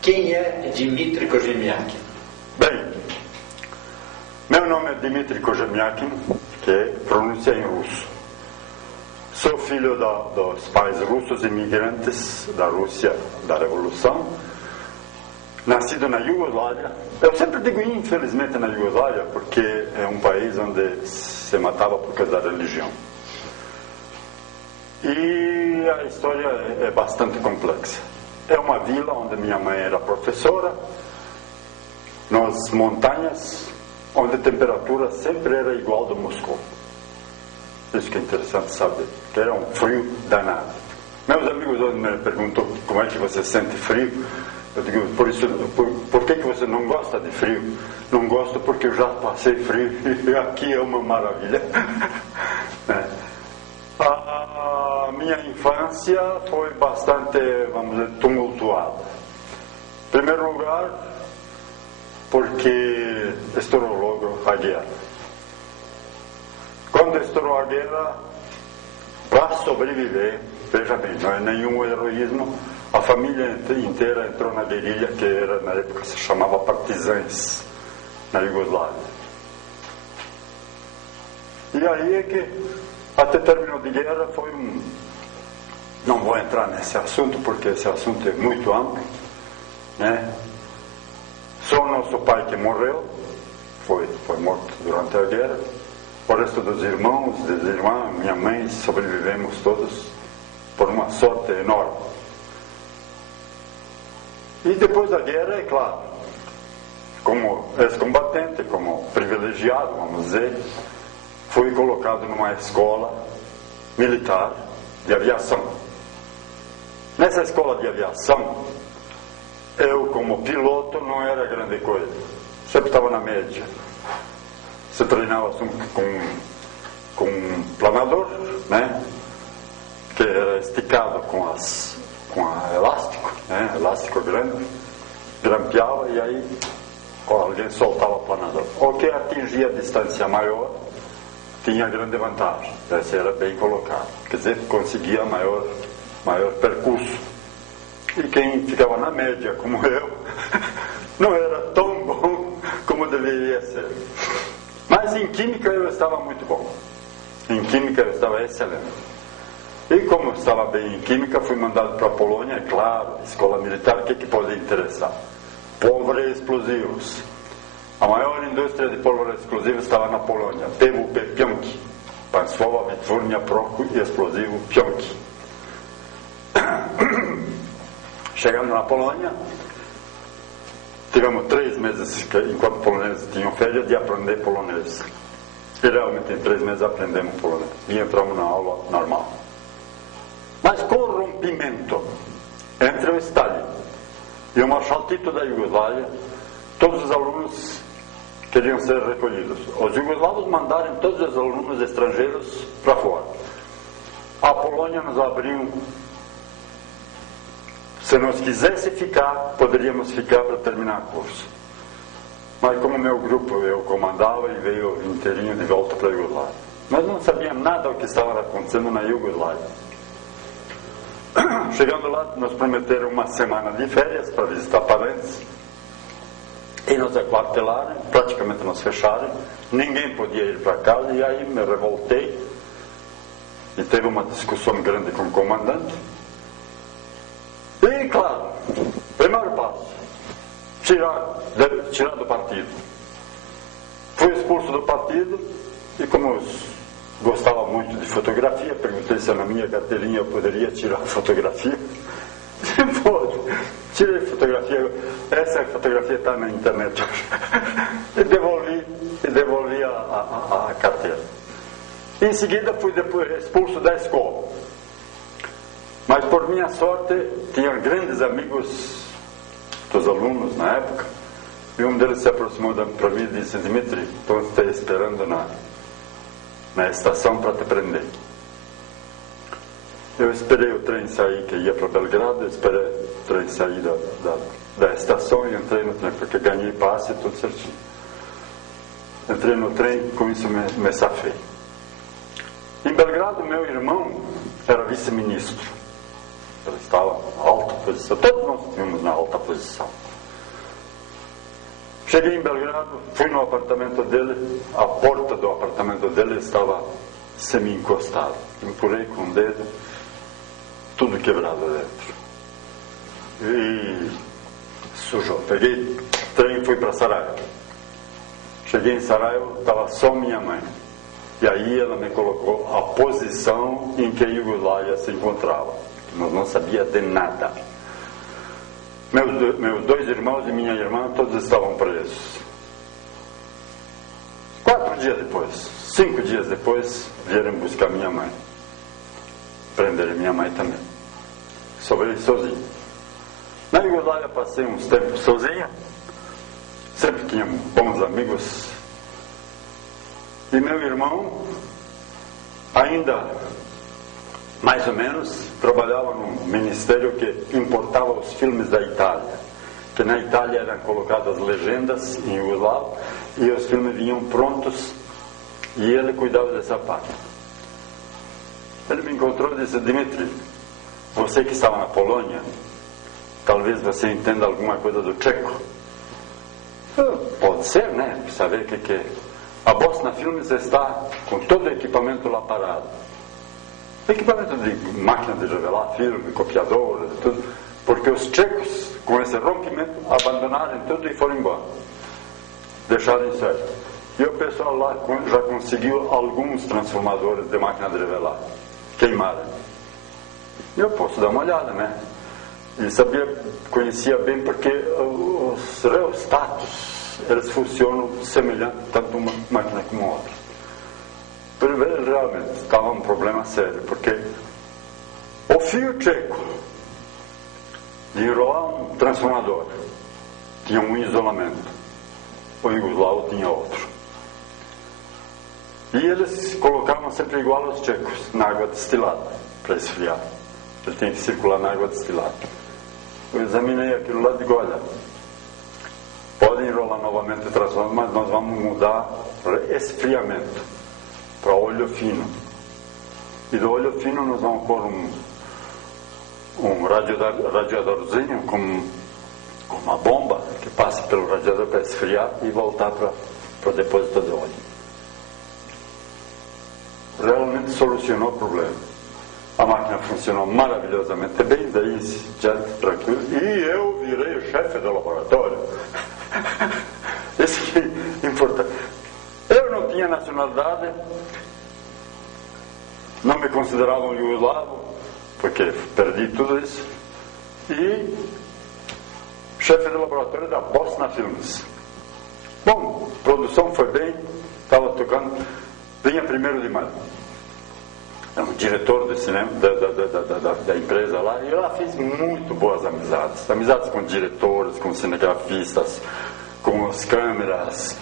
Quem é Dmitry Kожem'якин? Bem, meu nome é Dmitry Kожem'якин, que é pronúncia em russo. Sou filho dos pais russos imigrantes da Rússia da Revolução, nascido na Iugoslávia. Eu sempre digo infelizmente na Iugoslávia, porque é um país onde se matava por causa da religião. E a história é bastante complexa. É uma vila onde minha mãe era professora, nas montanhas, onde a temperatura sempre era igual de Moscou. Isso que é interessante saber, que era um frio danado. Meus amigos hoje me perguntam como é que você sente frio. Eu digo, por que você não gosta de frio? Não gosto porque eu já passei frio e aqui é uma maravilha. A minha infância foi bastante, vamos dizer, tumultuada. Em primeiro lugar, porque estourou logo a guerra. Quando estourou a guerra, para sobreviver, veja bem, não é nenhum heroísmo, a família inteira entrou na guerrilha, que era, na época se chamava partisãs, na Iugoslávia. E aí é que, até término de guerra, foi um... Não vou entrar nesse assunto, porque esse assunto é muito amplo, né? Só nosso pai que morreu, foi morto durante a guerra. O resto dos irmãos, das irmãs, minha mãe, sobrevivemos todos por uma sorte enorme. E depois da guerra, é claro, como ex-combatente, como privilegiado, vamos dizer, fui colocado numa escola militar de aviação. Nessa escola de aviação, eu como piloto não era grande coisa, sempre estava na média. Se treinava com um planador, né, que era esticado com elástico, né, elástico grande, grampeava e aí alguém soltava o planador. O que atingia a distância maior tinha grande vantagem, esse era bem colocado, quer dizer, conseguia maior percurso. E quem ficava na média, como eu, não era tão bom como deveria ser. Mas em química eu estava muito bom. Em química eu estava excelente. E como eu estava bem em química, fui mandado para a Polônia, é claro, escola militar, o que pode interessar? Pólvora e explosivos. A maior indústria de pólvora explosiva estava na Polônia, PWP Pionki, Państwowa Wytwórnia Prochu e Explosivo Pionki. Chegando na Polônia, tivemos 3 meses, enquanto os poloneses tinham férias, de aprender polonês. E realmente em 3 meses aprendemos polonês. E entramos na aula normal. Mas com o rompimento entre o Stalin e o Marshal Tito da Iugoslávia, todos os alunos queriam ser recolhidos. Os iugoslavos mandaram todos os alunos estrangeiros para fora. A Polônia nos abriu. Se nós quisesse ficar, poderíamos ficar para terminar o curso. Mas como meu grupo eu comandava e veio inteirinho de volta para a Iugoslávia. Nós não sabíamos nada do que estava acontecendo na Iugoslávia. Chegando lá, nos prometeram uma semana de férias para visitar parentes. E nos aquartelaram, praticamente nos fecharam. Ninguém podia ir para casa e aí me revoltei. E teve uma discussão grande com o comandante. E, claro, primeiro passo, tirar do partido. Fui expulso do partido e, como gostava muito de fotografia, perguntei se na minha carteirinha eu poderia tirar fotografia. Pode, tirei fotografia, essa fotografia está na internet. E devolvi a carteira. Em seguida, fui depois expulso da escola. Mas por minha sorte, tinha grandes amigos dos alunos na época, e um deles se aproximou para mim e disse: Dmitry, estou te esperando na estação para te prender. Eu esperei o trem sair, que ia para Belgrado, esperei o trem sair da estação e entrei no trem, porque ganhei passe e tudo certinho. Entrei no trem, com isso me safei. Em Belgrado, meu irmão era vice-ministro. ele estava na alta posição, todos nós tínhamos na alta posição. Cheguei em Belgrado, fui no apartamento dele, a porta do apartamento dele estava semi-encostada. Empurrei com o dedo, tudo quebrado dentro. E sujou. Peguei trem e fui para Sarajevo. Cheguei em Sarajevo, estava só minha mãe. E aí ela me colocou a posição em que a Iugoslávia se encontrava. Mas não sabia de nada. Meus dois irmãos e minha irmã, todos estavam presos. 4 dias depois, 5 dias depois, vieram buscar minha mãe. Prenderam minha mãe também. Sobrei sozinho. Na Iugoslávia passei uns tempos sozinho. Sempre tinha bons amigos. E meu irmão, ainda mais ou menos, trabalhava num ministério que importava os filmes da Itália. Que na Itália eram colocadas legendas em Iugoslavo e os filmes vinham prontos e ele cuidava dessa parte. Ele me encontrou e disse: Dmitry, você que estava na Polônia, talvez você entenda alguma coisa do tcheco. Pode ser, né? Saber o que é. A Bosna Filmes está com todo o equipamento lá parado. Equipamento de máquina de revelar filme, copiador, tudo. Porque os tchecos, com esse rompimento, abandonaram tudo e foram embora. Deixaram isso aí. E o pessoal lá já conseguiu alguns transformadores de máquina de revelar. Queimaram. E eu posso dar uma olhada, né? E conhecia bem porque os reostatos, eles funcionam semelhante, tanto uma máquina como a outra. Mas realmente estava um problema sério, porque o fio tcheco de enrolar um transformador tinha um isolamento, o iugoslavo tinha outro. E eles colocavam sempre igual aos tchecos, na água destilada, para esfriar. Ele tem que circular na água destilada. Eu examinei aquilo lá e digo: olha, podem enrolar novamente o transformador, mas nós vamos mudar para esfriamento, para óleo fino. E do óleo fino nós vamos pôr um radiadorzinho com uma bomba que passe pelo radiador para esfriar e voltar para o depósito de óleo. Realmente solucionou o problema. A máquina funcionou maravilhosamente bem, daí já tranquilo. E eu virei o chefe do laboratório. Isso que é importante. Eu não tinha nacionalidade, não me consideravam iugoslavo, porque perdi tudo isso. E chefe do laboratório da Bosna Filmes. Bom, a produção foi bem, estava tocando. Vinha 1º de maio. O diretor de cinema da empresa lá, e eu lá fiz muito boas amizades com diretores, com cinegrafistas, com as câmeras,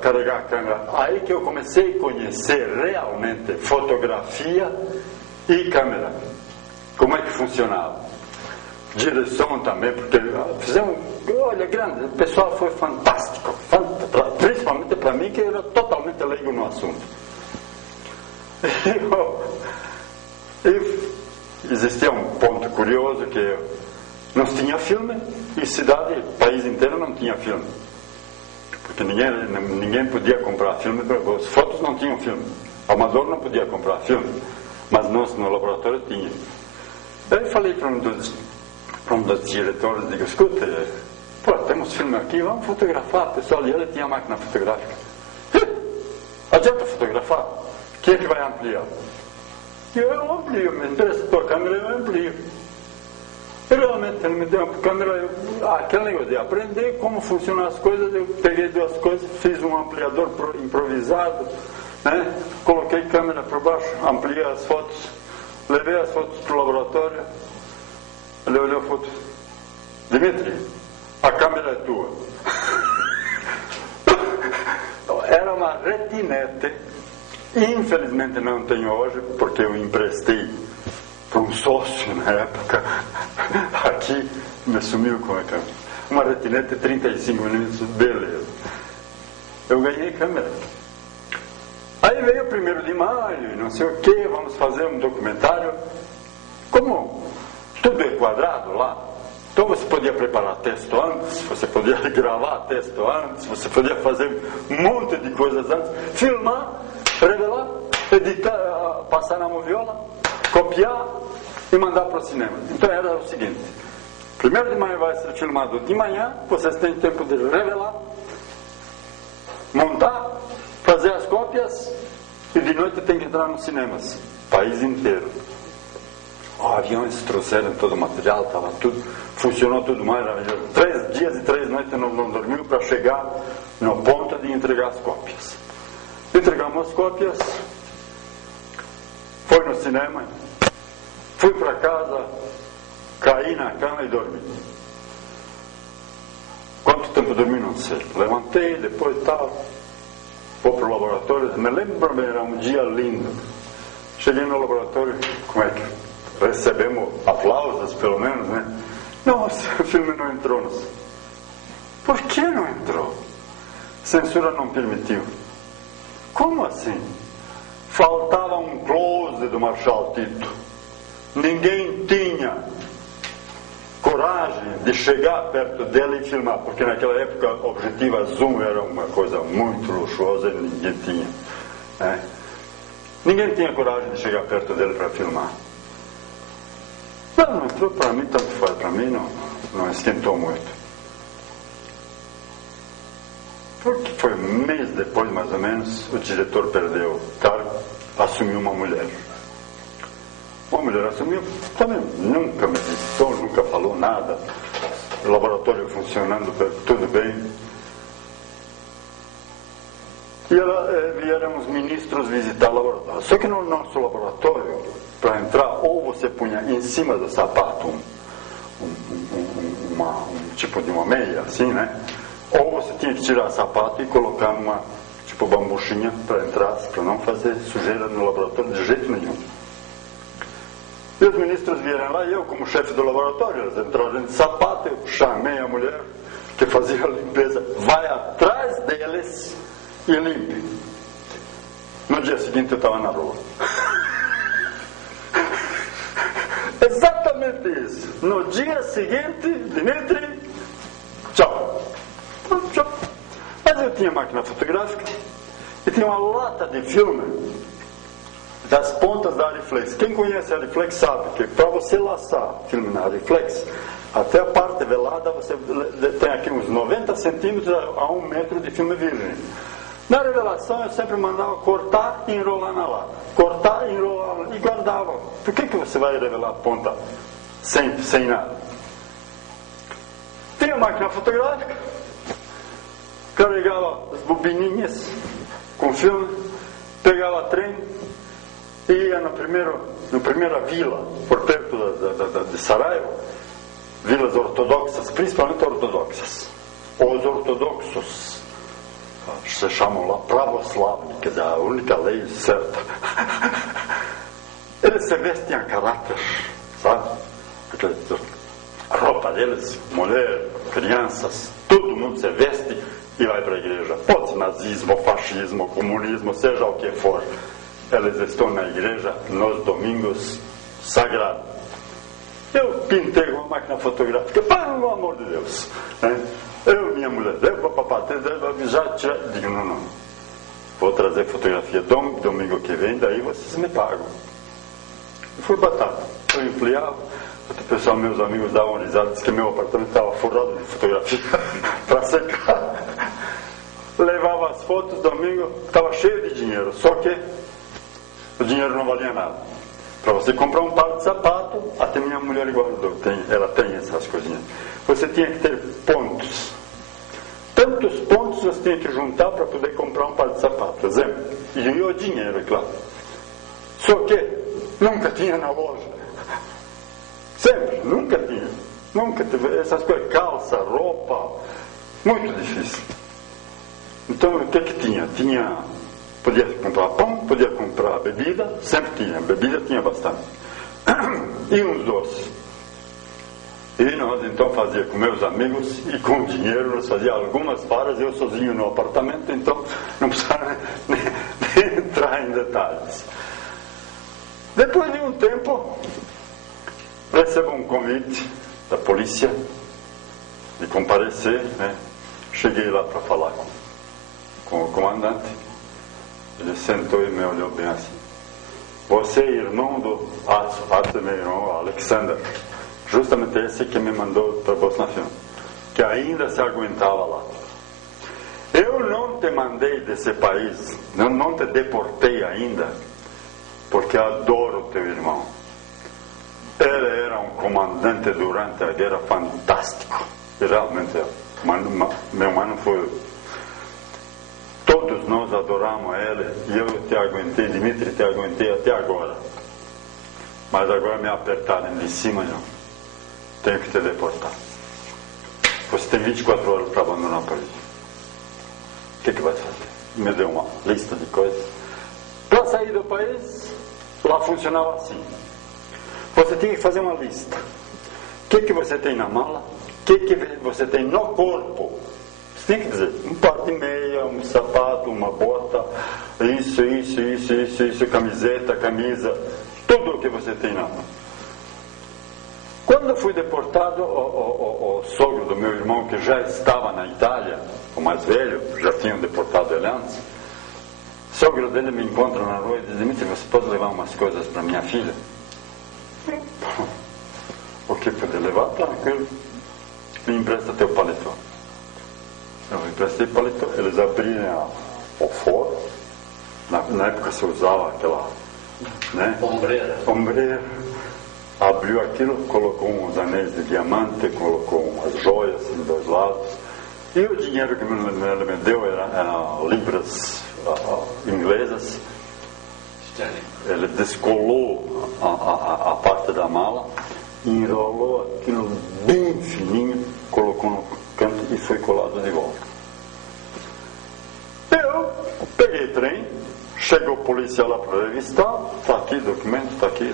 carregar a câmera. Aí que eu comecei a conhecer realmente fotografia e câmera, como é que funcionava, direção também, porque fizemos, olha, grande, o pessoal foi fantástico, principalmente para mim, que era totalmente leigo no assunto. E existia um ponto curioso, que não tinha filme, e cidade, país inteiro não tinha filme, porque ninguém podia comprar filme, as fotos não tinham filme, o amador não podia comprar filme, mas nós no laboratório tinha. Daí falei para um dos diretores, digo: escuta, temos filme aqui, vamos fotografar, pessoal. E ele tinha máquina fotográfica. Adianta fotografar? Quem é que vai ampliar? Eu amplio, me empresta a tua câmera, eu amplio. E realmente ele me deu uma câmera, aquele negócio de aprender como funcionam as coisas. Eu peguei 2 coisas, fiz um ampliador improvisado, né? Coloquei câmera por baixo, ampliei as fotos, levei as fotos para o laboratório. Ele olhou a foto: Dmitry, a câmera é tua. Era uma retinete. Infelizmente não tenho hoje, porque eu emprestei para um sócio na época. Aqui me sumiu com a câmera. Uma retinete 35mm, beleza. Eu ganhei câmera. Aí veio o 1º de maio, não sei o que, vamos fazer um documentário. Como tudo é quadrado lá. Então você podia preparar texto antes, você podia gravar texto antes, você podia fazer um monte de coisas antes, filmar, revelar, editar, passar na moviola, copiar e mandar para o cinema. Então era o seguinte: 1º de maio vai ser filmado de manhã, vocês têm tempo de revelar, montar, fazer as cópias, e de noite tem que entrar nos cinemas, país inteiro. Aviões trouxeram todo o material, estava tudo, funcionou tudo maravilhoso. 3 dias e 3 noites não dormiu para chegar no ponto de entregar as cópias. Entregamos as cópias, foi no cinema, fui para casa, caí na cama e dormi. Quanto tempo dormi não sei. Levantei, depois tal, vou para o laboratório, me lembro bem, era um dia lindo. Cheguei no laboratório, como é que recebemos aplausos, pelo menos, né? Nossa, o filme não entrou. Por que não entrou? Censura não permitiu. Como assim? Faltava um close do Marshal Tito. Ninguém tinha coragem de chegar perto dele e filmar, porque naquela época a objetiva zoom era uma coisa muito luxuosa e ninguém tinha. Né? Ninguém tinha coragem de chegar perto dele para filmar. Não entrou para mim, tanto faz, para mim não esquentou muito. Porque foi um mês depois, mais ou menos, o diretor perdeu o cargo, assumiu uma mulher. Uma mulher assumiu, também nunca me visitou, nunca falou nada. O laboratório funcionando tudo bem. E vieram os ministros visitar o laboratório. Só que no nosso laboratório, para entrar, ou você punha em cima do sapato um tipo de uma meia, assim, né? Ou você tinha que tirar o sapato e colocar uma tipo bambuchinha para entrar, para não fazer sujeira no laboratório de jeito nenhum. E os ministros vieram lá, e eu, como chefe do laboratório, eles entraram de sapato, eu chamei a mulher que fazia a limpeza, vai atrás deles e limpe. No dia seguinte eu estava na rua. Exatamente isso. No dia seguinte, Dimitri, tchau. Tchau. Mas eu tinha máquina fotográfica e tinha uma lata de filme das pontas da Ariflex. Quem conhece a Ariflex sabe que para você laçar filme na Ariflex, até a parte velada você tem aqui uns 90 centímetros a 1 metro de filme virgem. Na revelação eu sempre mandava cortar e enrolar na lata. Cortar e enrolar e guardava. Por que você vai revelar a ponta sem nada? Tinha máquina fotográfica, carregava as bobininhas com filme, pegava trem e ia na primeira vila, por perto de Sarajevo, vilas ortodoxas, principalmente ortodoxas. Os ortodoxos se chamam lá pravoslavni, quer dizer, a única lei certa. Eles se vestem a caráter, sabe? A roupa deles, mulher, crianças, todo mundo se veste e vai para a igreja. Pode ser nazismo, fascismo, comunismo, seja o que for. Eles estão na igreja nos domingos sagrados. Eu pintei uma máquina fotográfica, pelo amor de Deus. Né? Eu, minha mulher, eu papai, já digo, não. Vou trazer fotografia domingo que vem, daí vocês me pagam. E foi batata. Eu empleava, o pessoal, meus amigos davam risada, disse que meu apartamento estava forrado de fotografia para secar. Levava as fotos, domingo, estava cheio de dinheiro, só que o dinheiro não valia nada. Para você comprar um par de sapato, até minha mulher guardou, ela tem essas coisinhas. Você tinha que ter pontos. Tantos pontos você tinha que juntar para poder comprar um par de sapato, exemplo. E o dinheiro, é claro. Só que nunca tinha na loja. Sempre, nunca tinha. Nunca teve essas coisas, calça, roupa, muito difícil. Então o que tinha? Podia comprar pão, podia comprar bebida, sempre tinha, bebida tinha bastante. E uns doces. E nós então fazíamos com meus amigos e com o dinheiro nós fazíamos algumas faras, eu sozinho no apartamento, então não precisava nem entrar em detalhes. Depois de um tempo, recebo um convite da polícia de comparecer, né? Cheguei lá para falar com o comandante. Ele sentou e me olhou bem assim. Você é irmão do Atsu, meu irmão Alexander. Justamente esse que me mandou para Bosnia, que ainda se aguentava lá. Eu não te mandei desse país, não te deportei ainda, porque adoro teu irmão. Ele era um comandante durante a guerra fantástico. Realmente, meu mano foi. Todos nós adoramos ele e eu te aguentei, Dimitri, te aguentei até agora. Mas agora me apertaram de cima e não. Tenho que te deportar. Você tem 24 horas para abandonar o país. O que vai fazer? Me deu uma lista de coisas. Para sair do país, lá funcionava assim. Você tinha que fazer uma lista. O que você tem na mala? O que você tem no corpo? Você tem que dizer, um par de meia, um sapato, uma bota, isso, camiseta, camisa, tudo o que você tem na mão. Quando eu fui deportado, o sogro do meu irmão, que já estava na Itália, o mais velho, já tinham deportado ele antes, o sogro dele me encontra na rua e diz, Dimitri, você pode levar umas coisas para minha filha? O que poder levar? Tranquilo. Me empresta teu paletó. Eu emprestei paletó. Eles abriram o forro. Na época se usava aquela, né? Ombreira. Abriu aquilo, colocou uns anéis de diamante, colocou umas joias em dois lados. E o dinheiro que ele me deu eram libras inglesas. Ele descolou a parte da mala, enrolou aquilo bem fininho, colocou no canto e foi colado de volta. Eu peguei trem, chegou o policial lá para revistar, está aqui documento, está aqui,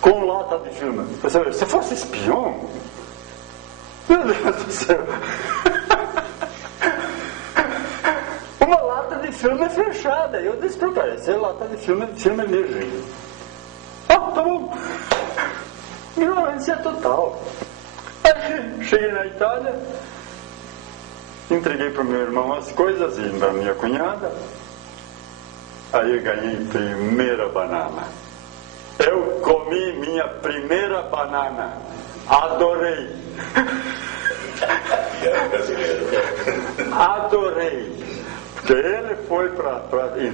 com lata de filme. Você fosse espião? Meu Deus do céu! Uma lata de filme fechada. Eu disse para o cara, essa é lata de filme virgem. Ah, tá bom. Ignorância total. Aí cheguei na Itália, entreguei para o meu irmão as coisas e para minha cunhada. Aí eu ganhei primeira banana. Eu comi minha primeira banana. Adorei. Adorei. Porque ele foi para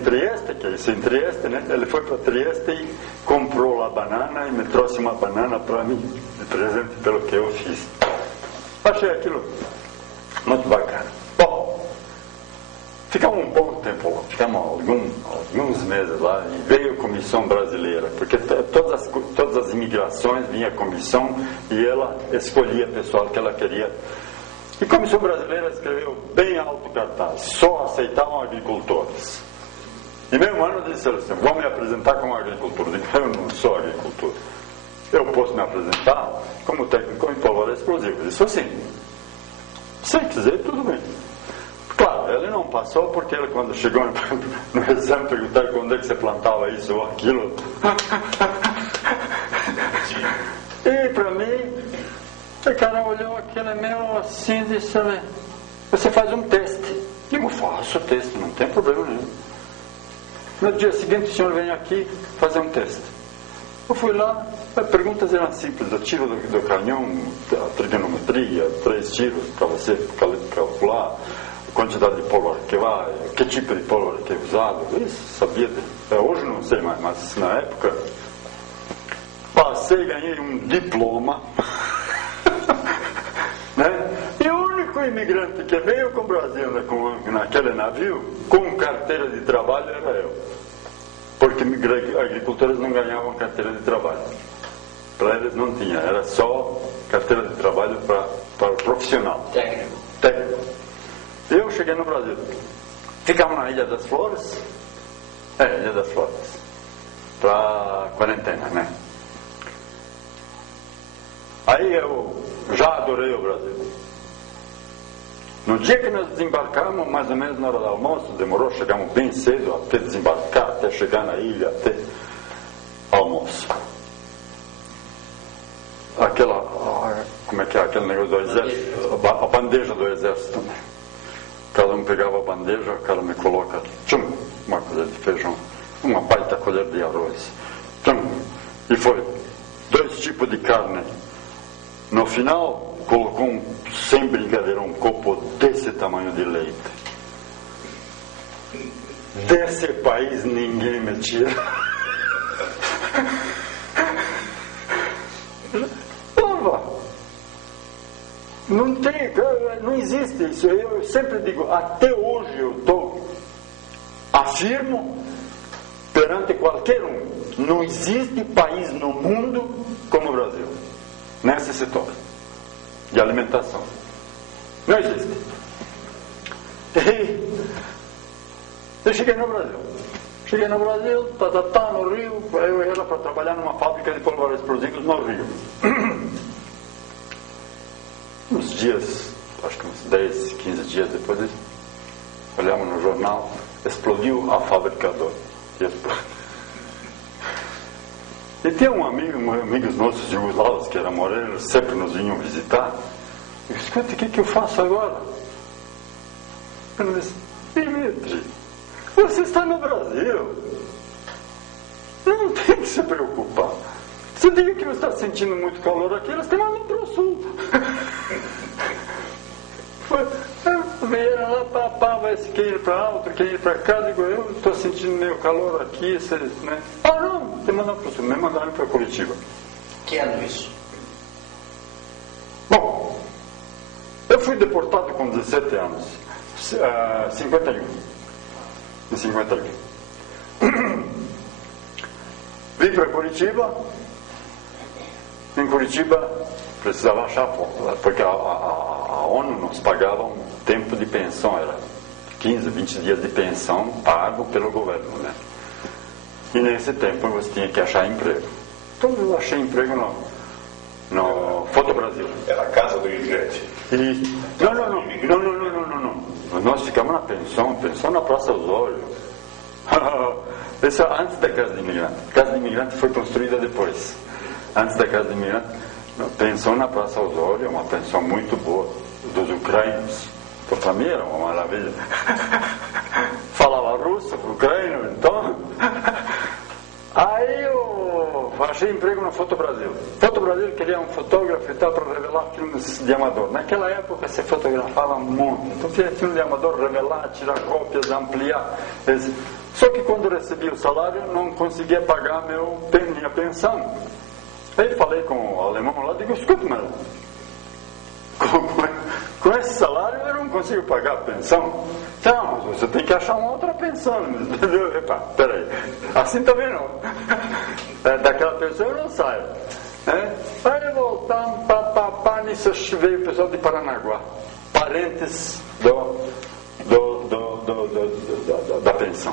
Trieste, que é isso em Trieste, né? Ele foi para Trieste e comprou a banana e me trouxe uma banana para mim, de presente pelo que eu fiz. Achei aquilo muito bacana. Bom, ficamos um bom tempo lá, ficamos alguns meses lá e veio a comissão brasileira, porque todas as imigrações vinha a comissão e ela escolhia o pessoal que ela queria. E a Comissão Brasileira escreveu bem alto cartaz, só aceitavam agricultores. E meu irmão disse assim, vou me apresentar como agricultor. Eu digo, eu não sou agricultor. Eu posso me apresentar como técnico em pólvora explosiva. Ele disse assim, se quiser, tudo bem. Claro, ele não passou porque ele quando chegou no exame perguntaram quando é que você plantava isso ou aquilo. E para mim... O cara olhou aquele meu assim e disse, você faz um teste. Digo, faço o teste, não tem problema nenhum. No dia seguinte o senhor vem aqui fazer um teste. Eu fui lá, as perguntas eram simples, o tiro do canhão, a trigonometria, 3 tiros para você calcular a quantidade de pólvora que vai, que tipo de pólvora que é usado, isso sabia. Hoje não sei mais, mas na época passei e ganhei um diploma. Né? E o único imigrante que veio com o Brasil naquele navio com carteira de trabalho era eu, porque agricultores não ganhavam carteira de trabalho, para eles não tinha, era só carteira de trabalho para o profissional técnico. E eu cheguei no Brasil, ficamos na Ilha das Flores, Ilha das Flores, para quarentena, né? Aí eu já adorei o Brasil. No dia que nós desembarcamos, mais ou menos na hora do almoço, demorou, chegamos bem cedo até desembarcar, até chegar na ilha, até almoço. como é que é aquele negócio do exército? A bandeja do exército. Cada um pegava a bandeja, o cara me coloca, tchum, uma colher de feijão, uma baita colher de arroz, tchum, e foi 2 tipos de carne. No final, colocou, sem brincadeira, um copo desse tamanho de leite. Desse país ninguém me tira. Não existe isso. Eu sempre digo, até hoje eu afirmo perante qualquer um, não existe país no mundo como o Brasil, nesse setor de alimentação. Não existe. E eu cheguei no Brasil, no Rio, eu era para trabalhar numa fábrica de pólvora explosivos no Rio. Uns dias, acho que uns 10, 15 dias depois, olhamos no jornal, explodiu a fábrica e tem amigos nossos jugoslavos, que eram morenos, sempre nos vinham visitar. Eu disse, escuta, o que eu faço agora? Ele disse, Dimitri, você está no Brasil, não tem que se preocupar. Se diga que você está sentindo muito calor aqui, eles têm mandado para o sul. Vieram lá, vai se quer ir para lá, outro quer ir para cá, digo, eu estou sentindo meio calor aqui, vocês, né? Ah, não, te mandaram para o sul, me mandaram para Curitiba. Que ano isso? Bom, eu fui deportado com 17 anos, 51. Em 51. Vim para Curitiba. Em Curitiba precisava achar, porque a ONU nos pagava um tempo de pensão, era 15, 20 dias de pensão pago pelo governo, né? E nesse tempo você tinha que achar emprego. Então eu achei emprego no Foto Brasil. Era a casa do imigrante. Não. Nós ficamos na pensão na Praça Osório. Isso antes da Casa de Imigrante. A Casa de Imigrante foi construída depois. Antes da Casa de Imigrante, pensão na Praça Osório, uma pensão muito boa, dos ucranianos. Então, para mim era uma maravilha. Falava russo, ucraniano, então. Aí eu achei emprego no Foto Brasil. Foto Brasil queria um fotógrafo e tal para revelar filmes de amador. Naquela época se fotografava muito. Então tinha filme de amador, revelar, tirar cópias, ampliar. Só que quando recebi o salário não conseguia pagar minha pensão. Aí falei com o alemão lá, digo, escuta, mas com esse salário eu não consigo pagar a pensão. Não, você tem que achar uma outra pensão. Epa, peraí, assim também não. Daquela pensão eu não saio. Aí voltamos, nisso veio o pessoal de Paranaguá, parentes da pensão,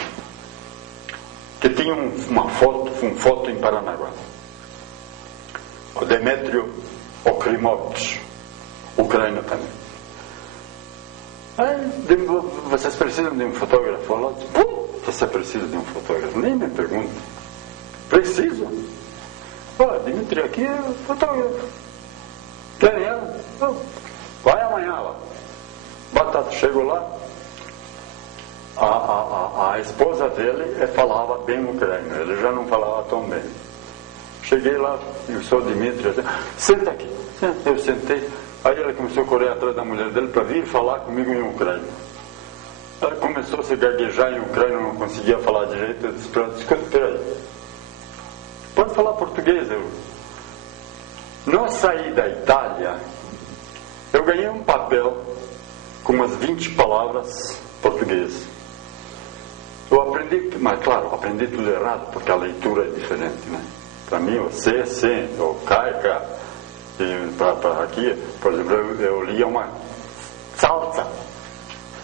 que tinha um foto em Paranaguá. O Demetrio Okrimovich, ucraniano também. Aí, vocês precisam de um fotógrafo? Lá, você precisa de um fotógrafo? Nem me pergunta. Preciso? Dimitri, aqui é fotógrafo. Querem ela? Vai amanhã lá. Batata, chego lá. A esposa dele falava bem ucraniano, ele já não falava tão bem. Cheguei lá, eu sou Dimitri, senta aqui. Eu sentei, aí ele começou a correr atrás da mulher dele para vir falar comigo em ucraniano. Ela começou a se gaguejar em ucraniano, não conseguia falar direito. Eu disse para ela, escuta, peraí, pode falar português? Não saí da Itália, eu ganhei um papel com umas 20 palavras portuguesas. Eu aprendi, mas claro, aprendi tudo errado, porque a leitura é diferente, né? Para mim, o C, o K, e para aqui, por exemplo, eu lia uma salsa,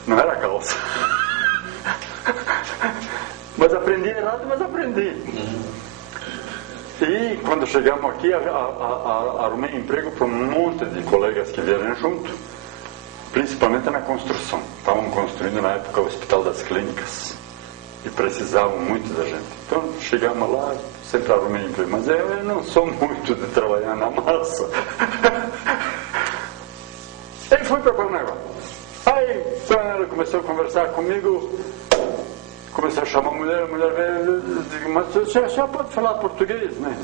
não era calça. Mas aprendi errado, mas aprendi. E quando chegamos aqui, arrumei emprego para um monte de colegas que vieram junto, principalmente na construção. Estavam construindo na época o Hospital das Clínicas e precisavam muito da gente. Então chegamos lá, sempre arrumei emprego, mas eu não sou muito de trabalhar na massa. fui para Paranaguá. Aí, quando ela começou a conversar comigo, começou a chamar a mulher veio, eu digo, mas o senhor pode falar português, né?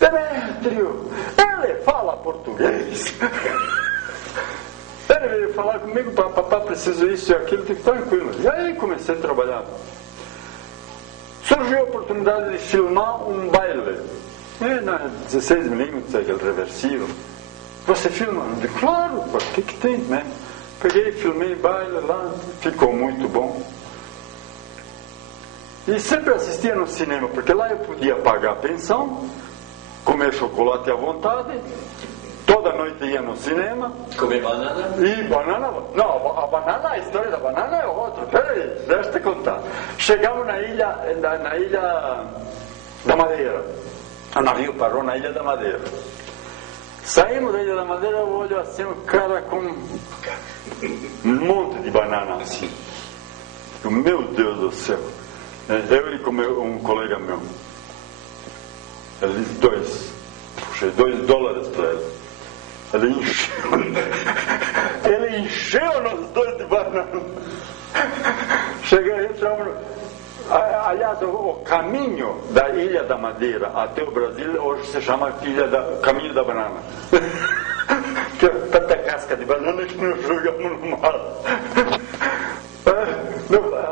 Demétrio, ele fala português. Ele veio falar comigo, papá, preciso isso e aquilo, eu digo, tranquilo. E aí comecei a trabalhar. Surgiu a oportunidade de filmar um baile. Na 16mm, aquele reversível. Você filma? Eu digo, claro, o que tem, né? Peguei, filmei baile lá, ficou muito bom. E sempre assistia no cinema, porque lá eu podia pagar a pensão, comer chocolate à vontade, toda noite ia no cinema. Comer banana? E banana? Não, a banana, a história da banana é outra. Peraí, deixa eu te contar. Chegamos na ilha da Madeira. O navio parou na Ilha da Madeira. Saímos da Ilha da Madeira, eu olho assim, o cara com um monte de banana assim. Meu Deus do céu. Eu e um colega meu. Ele disse puxei $2 para ele. Ele encheu nós dois de banana. Cheguei, aliás, o caminho da Ilha da Madeira até o Brasil hoje se chama Caminho da Banana. Que é tanta casca de banana que nós jogamos no mar.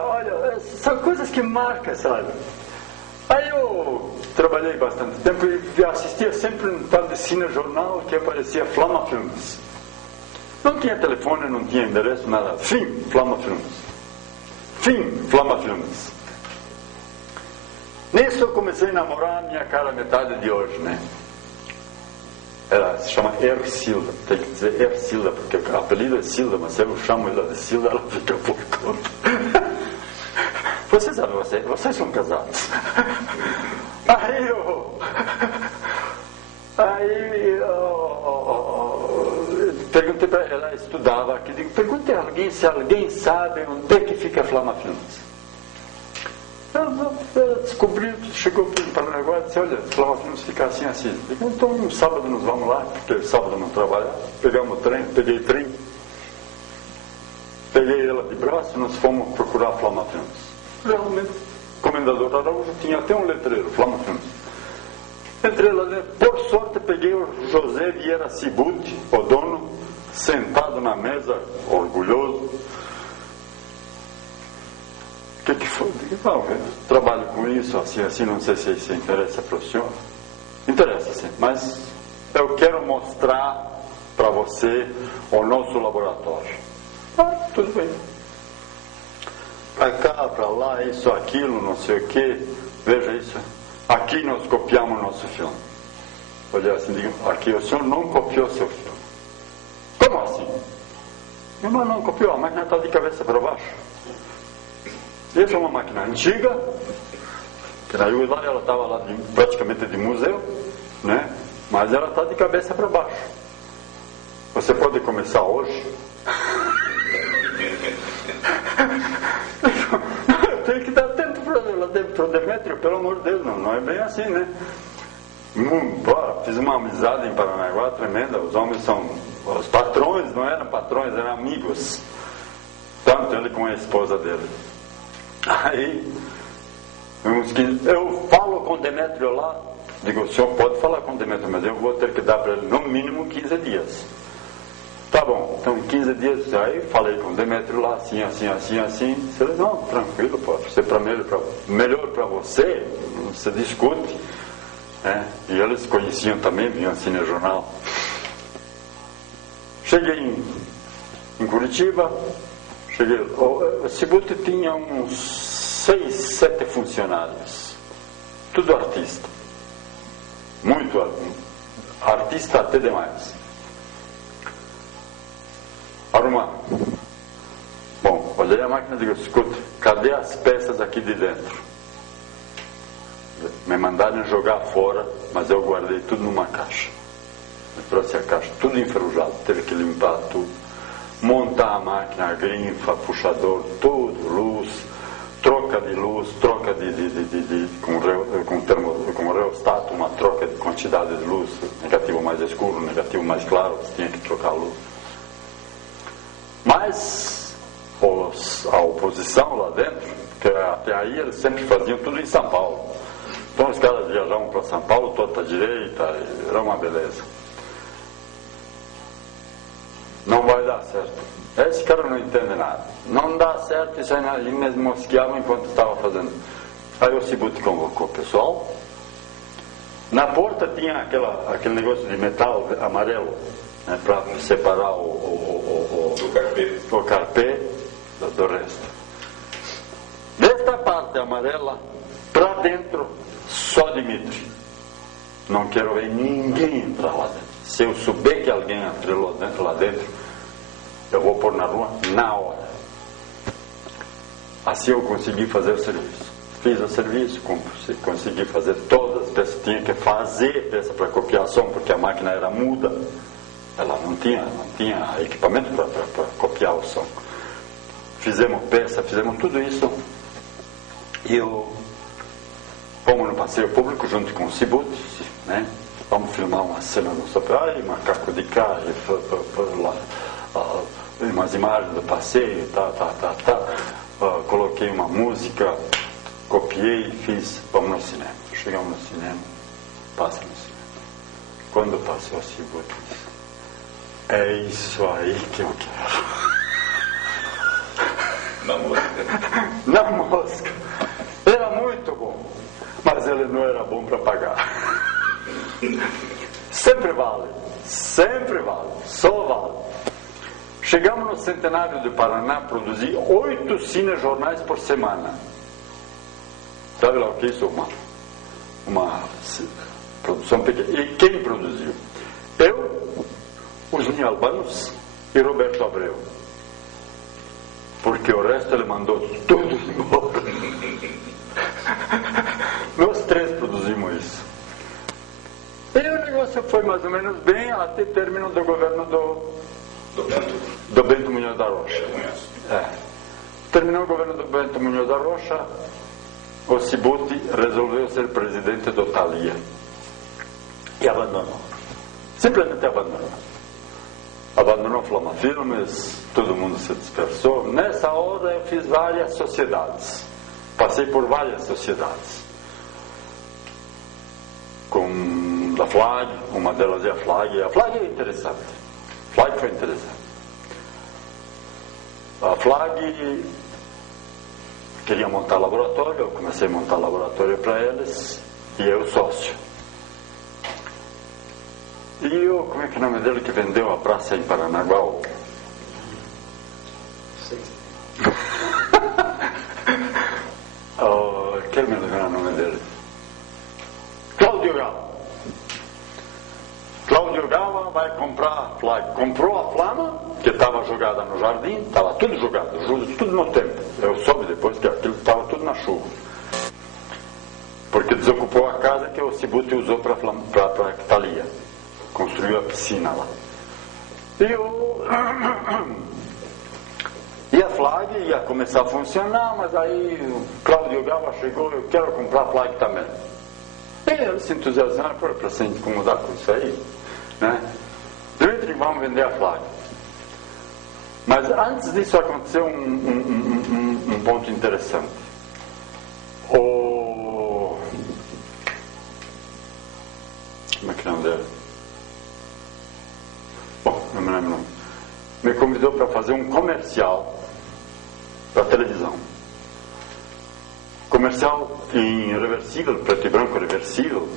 Olha, são coisas que marcam, sabe? Aí eu trabalhei bastante tempo e assistia sempre um tal de cinejornal que aparecia Flama Filmes. Não tinha telefone, não tinha endereço, nada. Fim, Flama Filmes. Fim, Flama Filmes. Nisso eu comecei a namorar a minha cara metade de hoje, né? Ela se chama Ercilda, tem que dizer Ercilda, porque o apelido é Cilda, mas se eu chamo ela de Cilda, ela fica por conta. Você sabe, vocês são casados. Aí perguntei para ela, ela estudava aqui, digo, pergunte a alguém se alguém sabe onde é que fica a Flama Filmes. Ela descobriu, chegou para o negócio e disse, olha, Flama Filmes fica assim, assim. Digo, então um sábado nós vamos lá, porque sábado não trabalhava, pegamos o trem, peguei trem, peguei ela de braço e nós fomos procurar a Flama Filmes. Realmente, o Comendador Araújo tinha até um letreiro, Flama Filmes. Entrei lá dentro, por sorte peguei o José Vieira Cibuti, o dono, sentado na mesa, orgulhoso. O que foi? Não, eu trabalho com isso, assim, não sei se isso interessa para o senhor. Interessa, sim, mas eu quero mostrar para você o nosso laboratório. Tudo bem. Para cá, para lá, isso, aquilo, não sei o quê. Veja isso. Aqui nós copiamos nosso filme. Olha assim, digo, aqui o senhor não copiou seu filme. Como assim? Mas não copiou, a máquina está de cabeça para baixo. Essa é uma máquina antiga, que na Iugoslávia ela estava lá praticamente de museu, né? Mas ela está de cabeça para baixo. Você pode começar hoje. Tem que dar tempo para o Demétrio, pelo amor de Deus, não é bem assim, né? Fiz uma amizade em Paranaguá tremenda. Os homens são os patrões, não eram patrões, eram amigos. Tanto ele como a esposa dele. Aí eu falo com o Demétrio lá, digo, o senhor pode falar com o Demétrio, mas eu vou ter que dar para ele no mínimo 15 dias. Tá bom, então em 15 dias, aí falei com o Demétrio lá, assim. Ele disse, não, tranquilo, pode ser melhor para você, não se discute. E eles conheciam também, vinham assim no jornal. Cheguei em Curitiba, o Cibuti tinha uns 6, 7 funcionários, tudo artista, muito artista até demais. Arrumar. Bom, olhei a máquina e digo, escuta, cadê as peças aqui de dentro? Me mandaram jogar fora, mas eu guardei tudo numa caixa. Eu trouxe a caixa, tudo enferrujado, teve que limpar tudo. Montar a máquina, a grinfa, puxador, tudo, luz, troca de luz, troca com reostato, uma troca de quantidade de luz, negativo mais escuro, negativo mais claro, você tinha que trocar a luz. Mas a oposição lá dentro, que até aí eles sempre faziam tudo em São Paulo. Então os caras viajavam para São Paulo, torta direita, era uma beleza. Não vai dar certo. Esse cara não entende nada. Não dá certo, isso aí mesmo mosqueava enquanto estava fazendo. Aí o Cibutti convocou o pessoal. Na porta tinha aquele negócio de metal amarelo, né, para separar o carpê do resto. Desta parte amarela, para dentro, só Dmitri. Não quero ver ninguém entrar lá dentro. Se eu souber que alguém entrou lá dentro, eu vou pôr na rua na hora. Assim eu consegui fazer o serviço. Fiz o serviço, consegui fazer todas as peças. Tinha que fazer peça para copiação, porque a máquina era muda. Ela não tinha equipamento para copiar o som. Fizemos peça, fizemos tudo isso. E fomos no passeio público junto com o Cibutti, né? Vamos filmar uma cena no soprar, macaco de carne, umas imagens do passeio, coloquei uma música, copiei, fiz, vamos no cinema. Chegamos no cinema, passa no cinema. Quando passou o Cibutti, disse: é isso aí que eu quero. Na mosca. Na mosca. Era muito bom, mas ele não era bom para pagar. Sempre vale, só vale. Chegamos no centenário do Paraná, produzi 8 cinejornais por semana. Sabe lá o que é isso? Uma produção pequena. E quem produziu? Eu, os Albanos e Roberto Abreu. Porque o resto ele mandou tudo embora. Nós 3 produzimos isso. E o negócio foi mais ou menos bem até término do governo do Bento Munhoz da Rocha. Terminou o governo do Bento Munhoz da Rocha, o Cibutti resolveu ser presidente do Thalia. E abandonou. Simplesmente abandonou. Abandonou Flama Filmes, todo mundo se dispersou. Nessa hora eu fiz várias sociedades. Passei por várias sociedades. Com a Flag, uma delas é a Flag. A Flag é interessante. A Flag foi interessante. A Flag queria montar laboratório, eu comecei a montar laboratório para eles, e eu sócio. E o, como é que é o nome dele que vendeu a praça em Paranaguá? Quero me lembrar o nome dele. Cláudio Gava. Cláudio Gava vai comprar a Flag. Comprou a Flama, que estava jogada no jardim, estava tudo jogado, tudo no tempo. Eu soube depois que aquilo estava tudo na chuva. Porque desocupou a casa que o Cibutti usou para a Thalia. Construiu a piscina lá. E a Flag ia começar a funcionar, mas aí o Cláudio Gava chegou: eu quero comprar a Flag também. E eles se entusiasmaram para se incomodar com isso aí, né? Dmitri, vamos vender a Flag. Mas antes disso aconteceu um ponto interessante. Como é que é o nome dele? Bom, não me lembro o nome. Me convidou para fazer um comercial para televisão. Comercial em reversível, preto e branco reversível,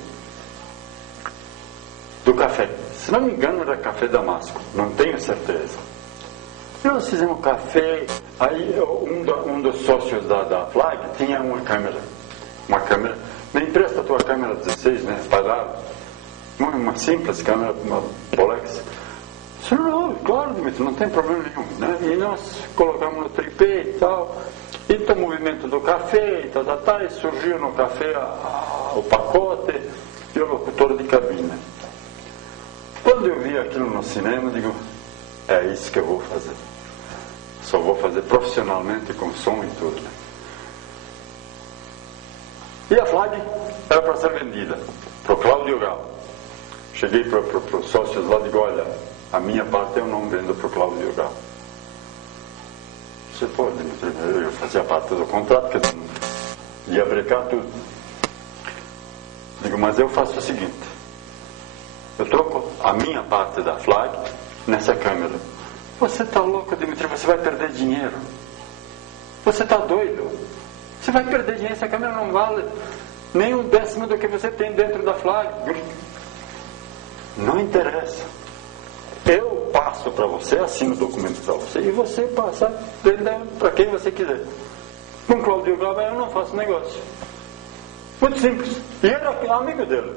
do café. Se não me engano era café Damasco, não tenho certeza. Nós fizemos café, aí um dos sócios da Flag tinha uma câmera. Me empresta a tua câmera 16, né? Pagaram. Uma simples câmera, uma Bolex. Não, claro, Dmitri, não tem problema nenhum, né? E nós colocamos no tripé e tal. E o movimento do café e tal, e surgiu no café o pacote e o locutor de cabine. Quando eu vi aquilo no cinema, digo: é isso que eu vou fazer. Só vou fazer profissionalmente com som e tudo. E a Flag era para ser vendida para o Cláudio Gava. Cheguei para os sócios lá e digo: olha, a minha parte eu não vendo para o Cláudio Gava. Você pode, eu fazia parte do contrato, que ia brecar tudo. Digo, mas eu faço o seguinte, eu troco a minha parte da flag nessa câmera. Você está louco, Dmitry, você vai perder dinheiro. Você está doido. Você vai perder dinheiro, essa câmera não vale nem um décimo do que você tem dentro da flag. Não interessa. Eu passo para você, assino o documento para você, e você passa para quem você quiser. Com Cláudio Gava eu não faço negócio. Muito simples. E era amigo dele.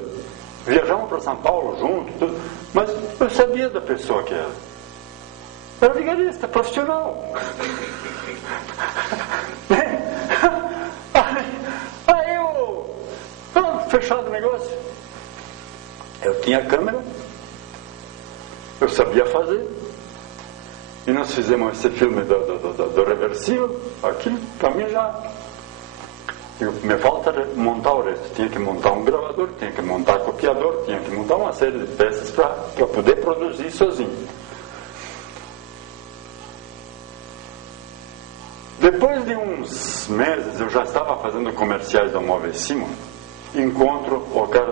Viajamos para São Paulo junto, tudo, mas eu sabia da pessoa que era. Era vigarista, profissional. Aí eu, fechado o negócio. Eu tinha a câmera, eu sabia fazer, e nós fizemos esse filme do reversível. Aquilo para mim já. Me falta montar o resto. Tinha que montar um gravador, tinha que montar copiador, tinha que montar uma série de peças para poder produzir sozinho. Depois de uns meses, eu já estava fazendo comerciais da Movesimo. Encontro o cara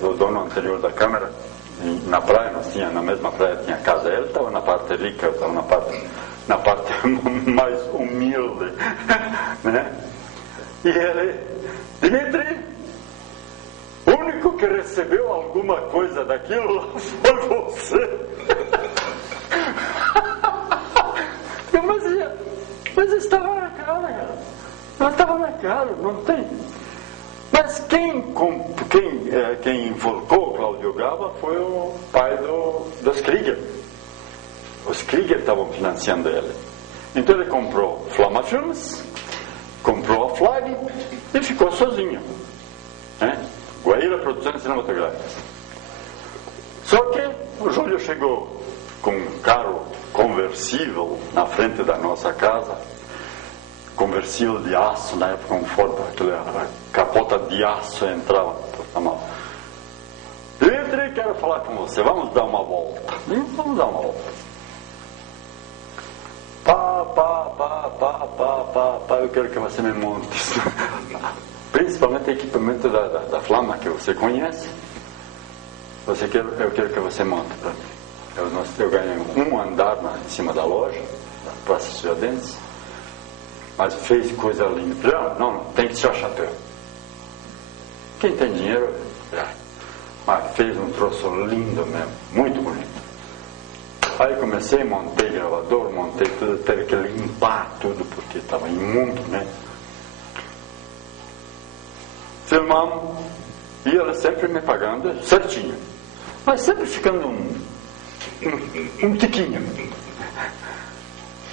do dono anterior da câmera na praia. Nós tinha, na mesma praia tinha casa. Ele estava na parte rica, eu estava na parte mais humilde, né? E ele, Dmitry, o único que recebeu alguma coisa daquilo foi você. Mas estava na cara, cara. Não estava na cara, não tem. Mas quem enforcou o Cláudio Gava foi o pai dos Krieger. Os Krieger estavam financiando ele. Então ele comprou Flama Filmes, comprou a flag e ficou sozinho, né? Guaíra Produções Cinematográficas. Só que o Júlio chegou com um carro conversível na frente da nossa casa, conversível de aço, na época um Ford, aquela capota de aço entrava na mão. Eu entrei, quero falar com você, vamos dar uma volta. Vamos dar uma volta. Eu quero que você me monte. Principalmente equipamento da Flama, que você conhece. Eu quero que você monte para mim. Eu ganhei um andar em cima da loja, da Praça Tiradentes, mas fez coisa linda. Não, tem que tirar chapéu. Quem tem dinheiro, mas fez um troço lindo mesmo, muito bonito. Aí comecei, montei gravador, montei tudo, teve que limpar tudo porque estava imundo, né? Filmamos, e ele sempre me pagando certinho, mas sempre ficando um tiquinho.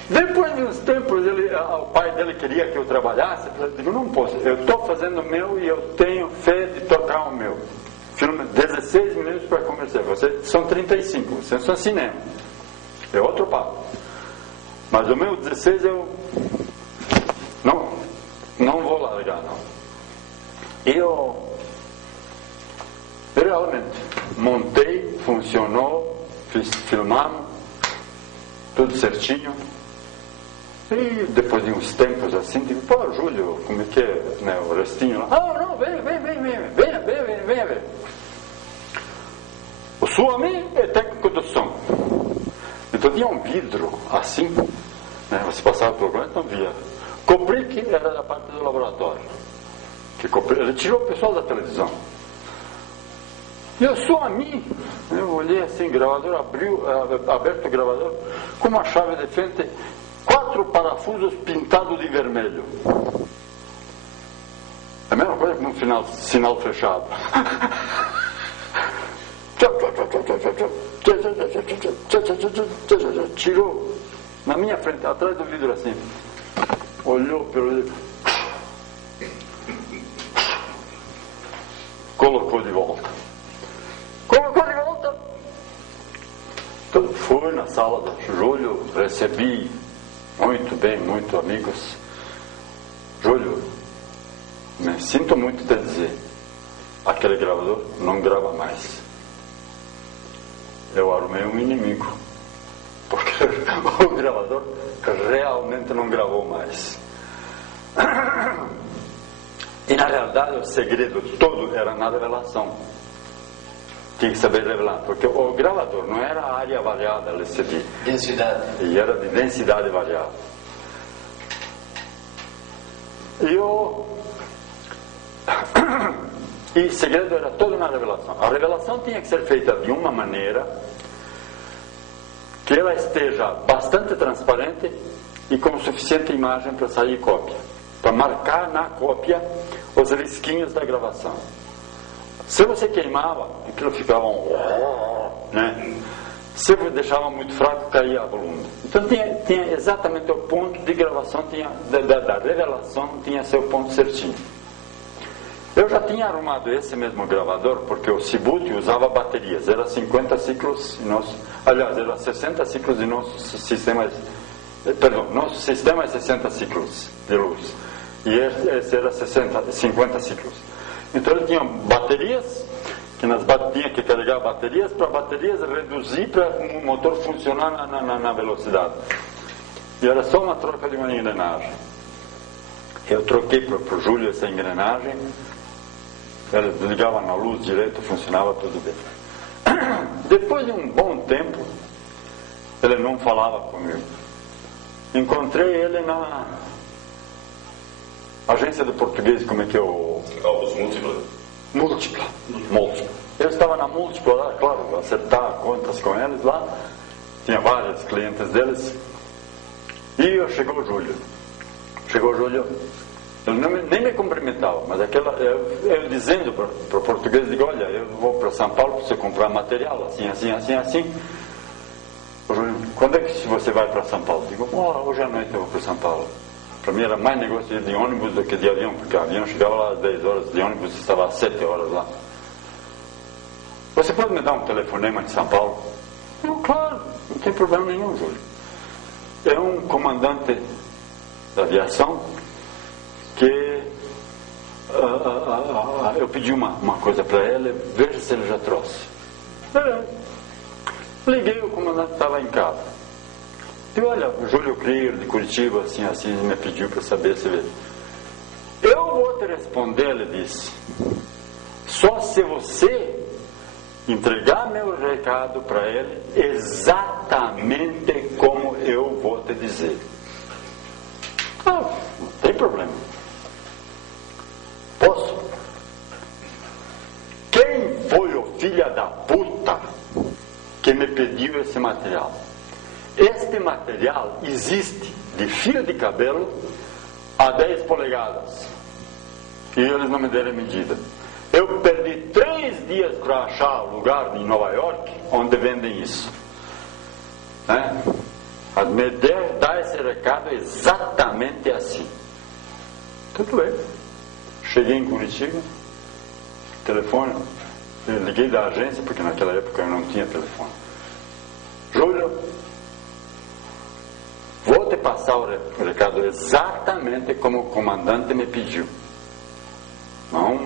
Depois de uns tempos, o pai dele queria que eu trabalhasse. Eu digo, não posso, eu estou fazendo o meu e eu tenho fé de tocar o meu. Filme 16 minutos para comercial, são 35, vocês são cinema. É outro papo. Mas o meu 16 eu não vou largar, não. Eu realmente montei, funcionou, filmamos, tudo certinho. E depois de uns tempos assim, digo, pô, Júlio, como é que é, né, o restinho lá? Não, venha. O Suami é técnico do som. Então tinha um vidro assim, né, você passava pelo programa, então via. Koprick era da parte do laboratório. Ele tirou o pessoal da televisão. E eu Suami, eu olhei assim, gravador, aberto o gravador, com uma chave de frente, 4 parafusos pintados de vermelho. É a mesma coisa que no sinal fechado. Tirou na minha frente, atrás do vidro assim. Olhou pelo vidro. Colocou de volta. Então fui na sala do Júlio, recebi muito bem, muito amigos. Júlio, me sinto muito de dizer, aquele gravador não grava mais. Eu arrumei um inimigo, porque o gravador realmente não gravou mais. E na realidade o segredo todo era na revelação. Tinha que saber revelar, porque o gravador não era a área variada LCD. Densidade. E era de densidade variável. E o segredo era todo na revelação. A revelação tinha que ser feita de uma maneira que ela esteja bastante transparente e com suficiente imagem para sair cópia, para marcar na cópia os risquinhos da gravação. Se você queimava, aquilo ficava né? Se você deixava muito fraco, caía o volume. Então tinha exatamente o ponto de gravação, da revelação, tinha seu ponto certinho. Eu já tinha arrumado esse mesmo gravador, porque o Cibut usava baterias, era 50 ciclos, era 60 ciclos de nosso sistema, nosso sistema é 60 ciclos de luz, e esse era 50 ciclos. Então ele tinha baterias, tinha que carregar baterias, para baterias reduzir para o motor funcionar na velocidade. E era só uma troca de uma engrenagem. Eu troquei para o Júlio essa engrenagem, ela ligava na luz direito, funcionava tudo bem. Depois de um bom tempo, ele não falava comigo. Encontrei ele na agência do português, como é que é o... Múltipla. Eu estava na Múltipla lá, claro, acertar contas com eles lá. Tinha vários clientes deles. E chegou o Júlio. Ele nem me cumprimentava, mas eu dizendo para o português, digo, olha, eu vou para São Paulo para você comprar material, assim. O Júlio, quando é que você vai para São Paulo? Digo, hoje à noite eu vou para São Paulo. Para mim era mais negócio de ônibus do que de avião, porque o avião chegava lá às 10 horas, de ônibus estava às 7 horas lá. Você pode me dar um telefonema de São Paulo? Eu, claro, não tem problema nenhum, Júlio. É um comandante da aviação que eu pedi uma coisa para ele, veja se ele já trouxe. Liguei, o comandante estava em casa. Digo, olha, o Júlio Crier de Curitiba, assim, me pediu para saber se ele... Eu vou te responder, ele disse, só se você entregar meu recado para ele exatamente como eu vou te dizer. Não tem problema. Posso? Quem foi o filho da puta que me pediu esse material? Este material existe de fio de cabelo a 10 polegadas. E eles não me deram medida. Eu perdi 3 dias para achar lugar em Nova York onde vendem isso. Né? Me dar esse recado exatamente assim. Tudo bem. Cheguei em Curitiba, telefone, liguei da agência, porque naquela época eu não tinha telefone. Júlio, vou te passar o recado exatamente como o comandante me pediu. Não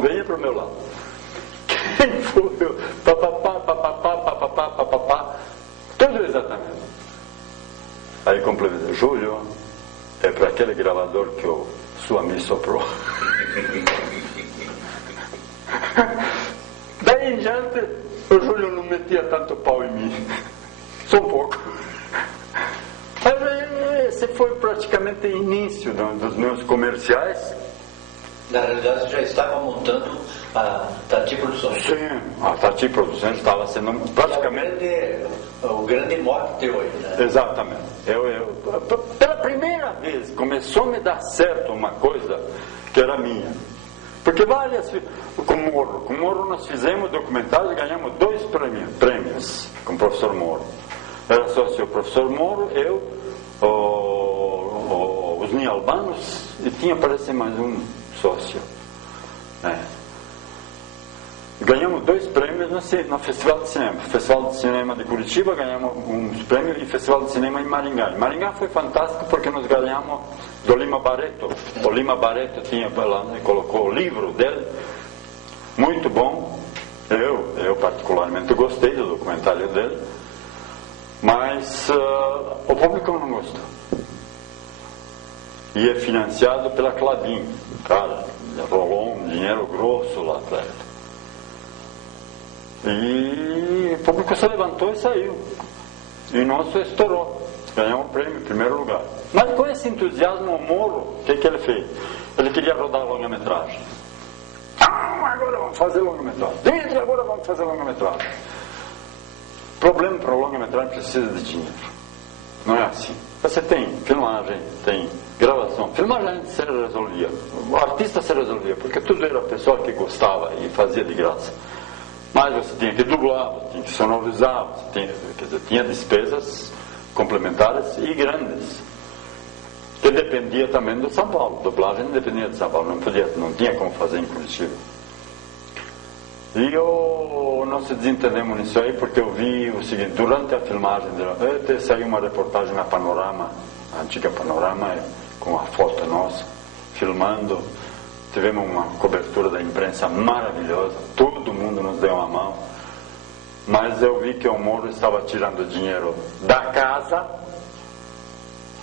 venha para o meu lado. Quem foi? Papapá, tudo exatamente. Aí complementei, Júlio, é para aquele gravador que o Suami soprou. Daí em diante, o Júlio não metia tanto pau em mim. Só um pouco. Mas esse foi praticamente o início dos meus comerciais. Na realidade, você já estava montando a Tati Produções. Sim, a Tati Produções estava sendo praticamente... o grande mote teu aí, né? Exatamente. Pela primeira vez começou a me dar certo uma coisa que era minha. Porque várias... Com o Morro nós fizemos documentários e ganhamos 2 prêmios com o professor Morro. Era sócio o professor Morro, eu, os Nialbanos e tinha, parece, mais um sócio. Ganhamos 2 prêmios no Festival de Cinema. Festival de Cinema de Curitiba, ganhamos uns prêmios, e Festival de Cinema em Maringá. Em Maringá foi fantástico porque nós ganhamos do Lima Barreto. O Lima Barreto colocou o livro dele, muito bom. Eu particularmente gostei do documentário dele, mas o público não gostou. e é financiado pela Clabin. Cara, rolou um dinheiro grosso lá para ele. E o público se levantou e saiu. E o nosso estourou. Ganhou um prêmio em primeiro lugar. Mas com esse entusiasmo, o Moro, o que ele fez? Ele queria rodar longa-metragem. Agora vamos fazer longa-metragem. Dentro agora vamos fazer longa-metragem. O problema para o longa-metragem precisa de dinheiro. Não é assim. Você tem filmagem, tem gravação. Filmagem se resolvia. O artista se resolvia, porque tudo era pessoal que gostava e fazia de graça. Mas você tinha que dublar, você tinha que sonorizar, tinha despesas complementares e grandes. Que dependia também do São Paulo. Dublagem dependia de São Paulo, não tinha como fazer em Curitiba. E nós se desentendemos nisso aí, porque eu vi o seguinte: durante a filmagem saiu uma reportagem na Panorama, a antiga Panorama, com a foto nossa, filmando. Tivemos uma cobertura da imprensa maravilhosa, todo mundo nos deu uma mão, mas eu vi que o Moro estava tirando dinheiro da casa,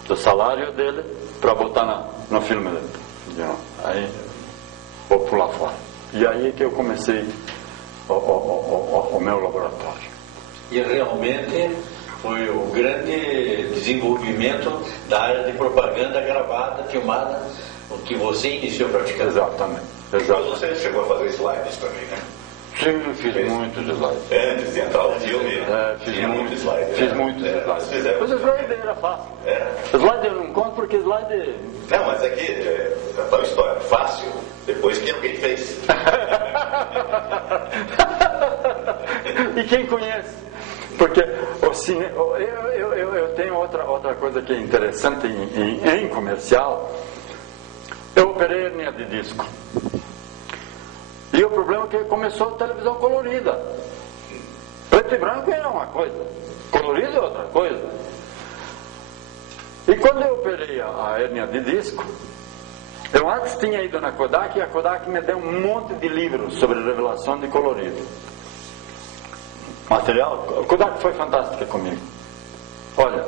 do salário dele, para botar no filme dele. Aí, vou pular fora. E aí é que eu comecei o meu laboratório. E realmente foi o grande desenvolvimento da área de propaganda gravada, filmada, o que você iniciou praticando. Exatamente. Mas você chegou a fazer slides também, né? Sim, fiz muitos slides. Antes de entrar no filme, fiz muitos slides. Fiz muitos slides. Mas o slide era fácil. Slide eu não conto porque slide... Não, mas aqui é tal história. Fácil, depois que alguém fez. E quem conhece? Porque o cine... eu tenho outra coisa que é interessante em comercial. Eu operei hernia de disco. E o problema é que começou a televisão colorida. Preto e branco era uma coisa, colorido é outra coisa. E quando eu operei a hérnia de disco, eu antes tinha ido na Kodak e a Kodak me deu um monte de livros sobre revelação de colorido. Material, a Kodak foi fantástica comigo. Olha,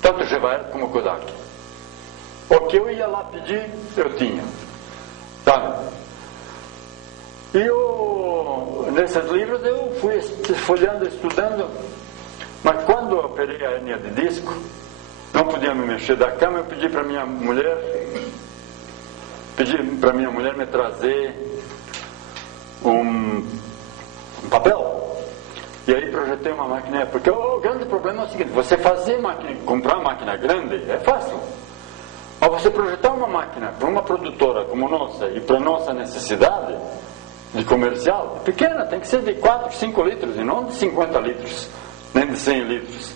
tanto Gevaert como Kodak. O que eu ia lá pedir, eu tinha. Sabe? E nesses livros eu fui folheando, estudando, mas quando eu operei a hérnia de disco, não podia me mexer da cama, eu pedi para minha mulher me trazer um papel. E aí projetei uma máquina, porque o grande problema é o seguinte: você comprar uma máquina grande é fácil, mas você projetar uma máquina para uma produtora como nossa e para nossa necessidade de comercial, é pequena, tem que ser de 4, 5 litros e não de 50 litros, nem de 100 litros.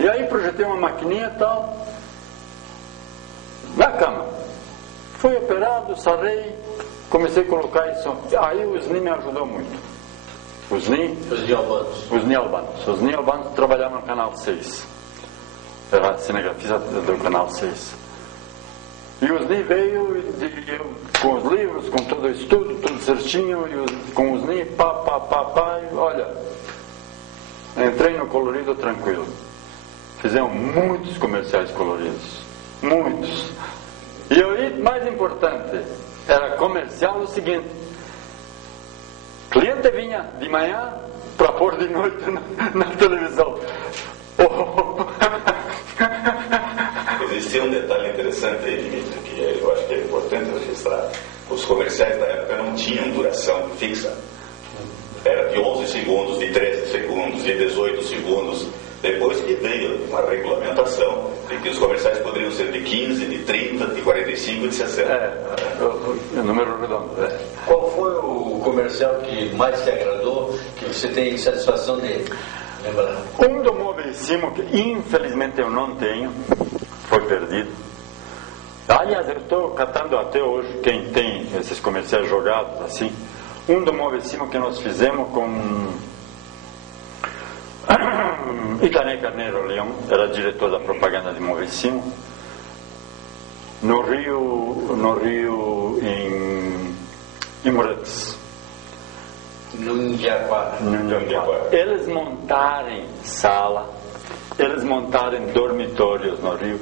E aí projetei uma maquininha e tal, na cama. Fui operado, sarei, comecei a colocar isso. Aí o SNI me ajudou muito. Os NI albanos trabalhavam no Canal 6. Era cinegrafista do Canal 6. E o SNI veio com os livros, com todo o estudo, tudo certinho, com os SNI, e olha, entrei no colorido tranquilo. Fizemos muitos comerciais coloridos, muitos. E o mais importante, era comercial o seguinte: cliente vinha de manhã para pôr de noite na televisão. Existia um detalhe interessante aí, Dimitri, que eu acho que é importante registrar. Os comerciais da época não tinham duração fixa. Era de 11 segundos, de 13 segundos, de 18 segundos. Depois que veio uma regulamentação de que os comerciais poderiam ser de 15, de 30, de 45 e de 60. O número redondo. Qual foi o comercial que mais te agradou, que você tem satisfação de lembrar? Um do Movissimo, que infelizmente eu não tenho, foi perdido. Aliás, eu estou catando até hoje quem tem esses comerciais jogados assim. Um do Movissimo que nós fizemos com Itanê Carneiro Leão, era diretor da propaganda de Movissimo, no Rio em Muretes. No Indiaquara. Eles montarem sala, eles montarem dormitórios no Rio,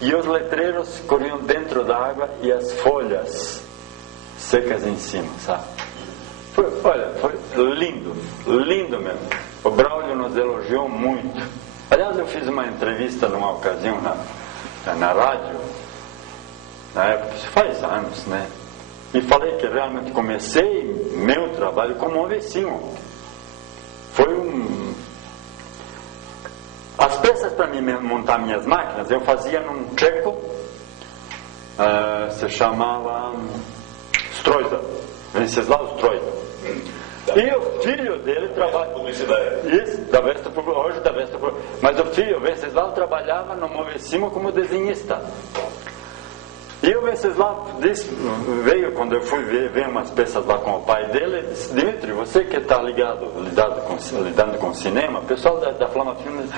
e os letreiros corriam dentro da água e as folhas secas em cima, sabe? Foi lindo, lindo mesmo. O Braulio nos elogiou muito. Aliás, eu fiz uma entrevista numa ocasião na rádio, na época, isso faz anos, né? E falei que realmente comecei meu trabalho como Movesimo. As peças para mim montar minhas máquinas, eu fazia num tcheco, se chamava Strojda, Venceslau Strojda. E o filho dele trabalha. Isso, hoje da Vesta. Mas o filho, o Venceslau, trabalhava no Movesimo como desenhista. E o Venceslau veio, quando eu fui ver umas peças lá com o pai dele, ele disse: Dimitri, você que está lidando com cinema, o pessoal da Flama Filmes,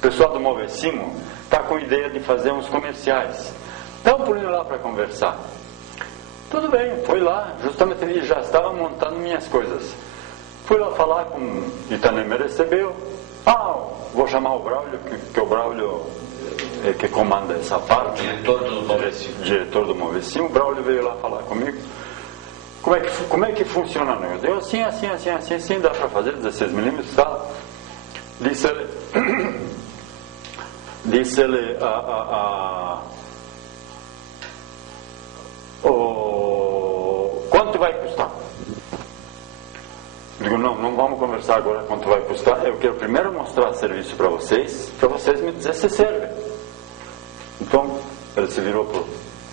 pessoal do Movesimo, está com ideia de fazer uns comerciais. Dá um pulinho lá para conversar. Tudo bem, fui lá, justamente ele já estava montando minhas coisas. Fui lá falar com o Itanê, me recebeu. Vou chamar o Braulio, que o Braulio é que comanda essa parte. Diretor do Movesimo. O Braulio veio lá falar comigo. Como é que funciona o negócio? Eu, assim, dá para fazer 16mm e tal. Disse ele, quanto vai custar? Digo, não vamos conversar agora quanto vai custar. Eu quero primeiro mostrar serviço para vocês me dizer se serve. Então, ele se virou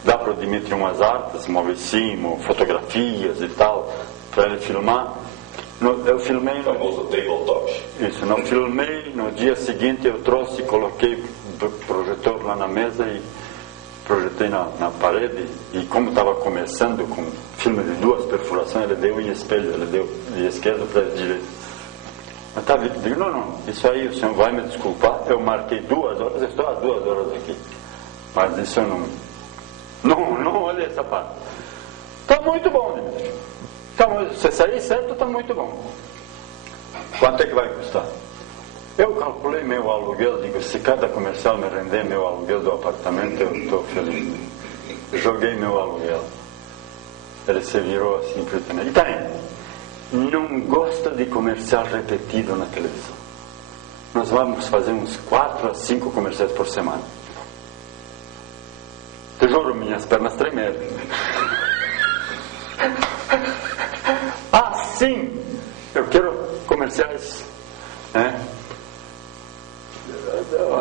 dá para o Dimitri umas artes, Movesimo, fotografias e tal, para ele filmar. Eu filmei. O famoso tabletop. Isso, não filmei. No dia seguinte eu trouxe, coloquei o projetor lá na mesa e projetei na parede. E como estava começando com filme de 2 perfurações, ele deu em espelho, ele deu de esquerdo para direita. Mas tá, eu digo, não, isso aí o senhor vai me desculpar. Eu marquei 2 horas, eu estou há 2 horas aqui. Mas isso eu não olhei essa parte. Está muito bom, Dimitri. Se sair certo, está muito bom. Quanto é que vai custar? Eu calculei meu aluguel, digo, se cada comercial me render meu aluguel do apartamento, eu estou feliz. Joguei meu aluguel. Ele se virou assim para o Itanê. Itanê, não gosta de comercial repetido na televisão. Nós vamos fazer uns 4 a 5 comerciais por semana. Te juro, minhas pernas tremeram. Sim, eu quero comerciais, né?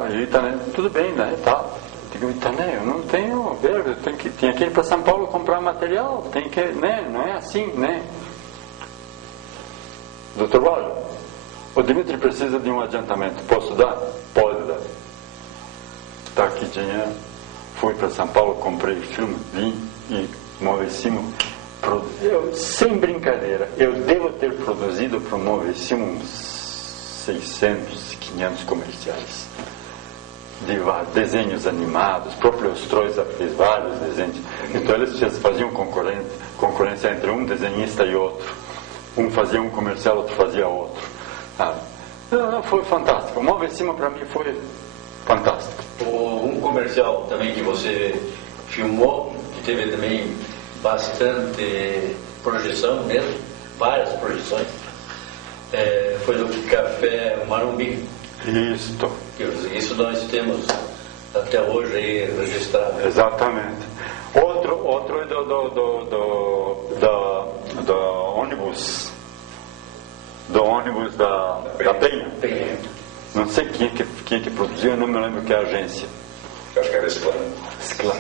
Aí Itanê, tudo bem, né? Tá. Eu digo, Itanê, eu não tenho verba, tenho que ir para São Paulo comprar material, né? Não é assim, né? Doutor Braulio, o Dimitri precisa de um adiantamento, posso dar? Pode dar. Está aqui dinheiro. Fui para São Paulo, comprei filme, vim e Movesimo. Sem brincadeira, eu devo ter produzido para o Movesimo uns 600, 500 comerciais de desenhos animados. O próprio Strojda fez vários desenhos. Então eles faziam concorrência entre um desenhista e outro. Um fazia um comercial, outro fazia outro. Foi fantástico. O Movesimo para mim foi fantástico. Um comercial também que você filmou, que teve também bastante projeção mesmo, várias projeções, foi do Café Marumbi. Isso nós temos até hoje aí registrado. Exatamente. Outro é do ônibus. Do ônibus da Penha. Não sei quem que produziu, eu não me lembro que é a agência. Eu acho que era Esclan. Esclan.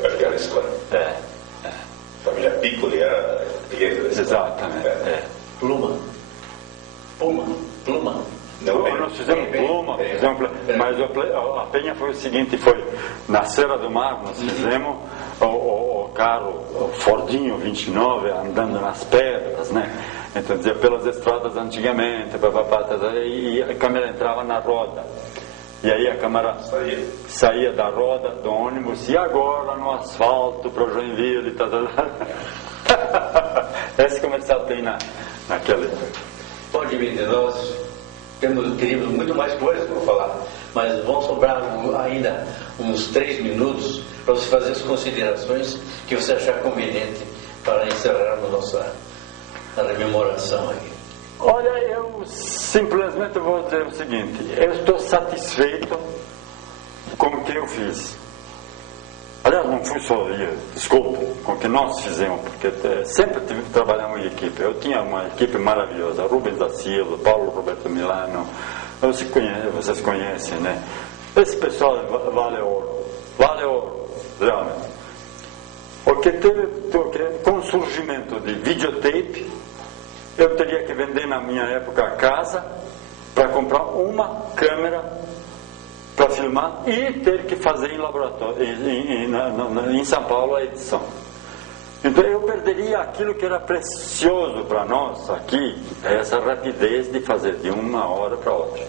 Eu acho que era Esclan. Família Piccoli era cliente. Exatamente. Pluma. Nós fizemos Pluma, mas a Penha foi o seguinte, foi na Serra do Mar, nós fizemos o carro, o Fordinho 29, andando nas pedras, né? Então dizia, pelas estradas antigamente, e a câmera entrava na roda. E aí a câmera saía da roda do ônibus e agora no asfalto para o Joinville e tal. Esse comercial tem naquele. Bom, Dimitri, nós teríamos muito mais coisas para falar, mas vão sobrar ainda uns 3 minutos para você fazer as considerações que você achar conveniente para encerrarmos nossa rememoração aqui. Olha, eu simplesmente vou dizer o seguinte: eu estou satisfeito com o que eu fiz. Aliás, não fui só eu, desculpe, com o que nós fizemos, porque sempre trabalhamos em equipe. Eu tinha uma equipe maravilhosa, Rubens da Silva, Paulo Roberto Milano, vocês conhecem, né? Esse pessoal vale ouro, realmente. Porque com o surgimento de videotape, eu teria que vender na minha época a casa para comprar uma câmera para filmar e ter que fazer em laboratório, em São Paulo, a edição. Então eu perderia aquilo que era precioso para nós aqui, essa rapidez de fazer de uma hora para outra.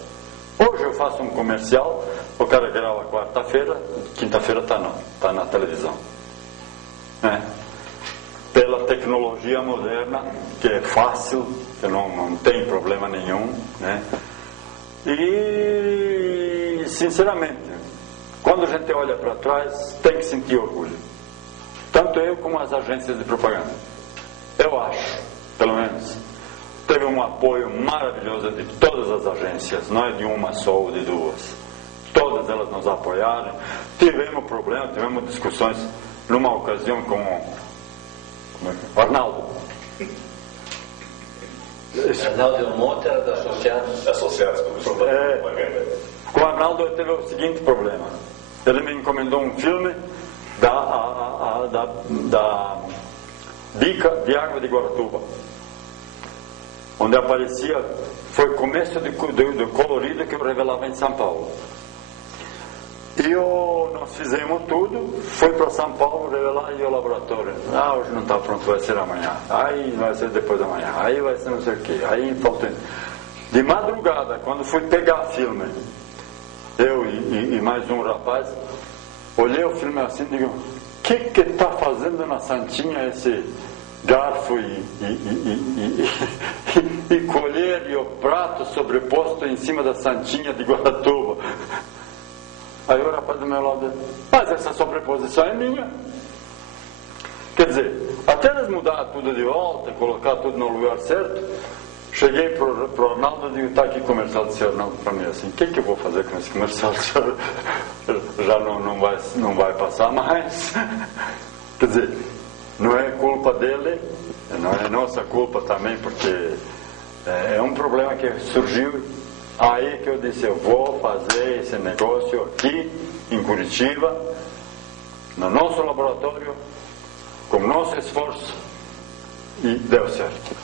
Hoje eu faço um comercial, o cara grava quarta-feira, quinta-feira está na televisão. Pela tecnologia moderna, que é fácil, que não tem problema nenhum, né? E, sinceramente, quando a gente olha para trás, tem que sentir orgulho. Tanto eu como as agências de propaganda. Eu acho, pelo menos, teve um apoio maravilhoso de todas as agências, não é de uma só ou de duas. Todas elas nos apoiaram. Tivemos problemas, tivemos discussões numa ocasião com o Arnaldo. Arnaldo Del Monte era da Associados com propaganda. Com o Arnaldo teve o seguinte problema. Ele me encomendou um filme da Bica de Água de Guaratuba, onde aparecia, foi o começo do colorido que eu revelava em São Paulo. E nós fizemos tudo, foi para São Paulo revelar e o laboratório. Hoje não está pronto, vai ser amanhã. Aí vai ser depois da manhã. Aí vai ser não sei o quê. Aí falta. De madrugada, quando fui pegar filme, eu e mais um rapaz, olhei o filme assim e digo: o que está fazendo na Santinha esse garfo e colher e o prato sobreposto em cima da Santinha de Guaratuba? Aí o rapaz do meu lado disse: mas essa sobreposição é minha. Quer dizer, até eles mudar tudo de volta, colocar tudo no lugar certo, cheguei pro Arnaldo e digo: está aqui comercial do senhor Arnaldo para mim assim. O que eu vou fazer com esse comercial do senhor? Já não vai passar mais. Quer dizer, não é culpa dele, não é nossa culpa também, porque é um problema que surgiu. Aí que eu disse: eu vou fazer esse negócio aqui em Curitiba, no nosso laboratório, com nosso esforço, e deu certo.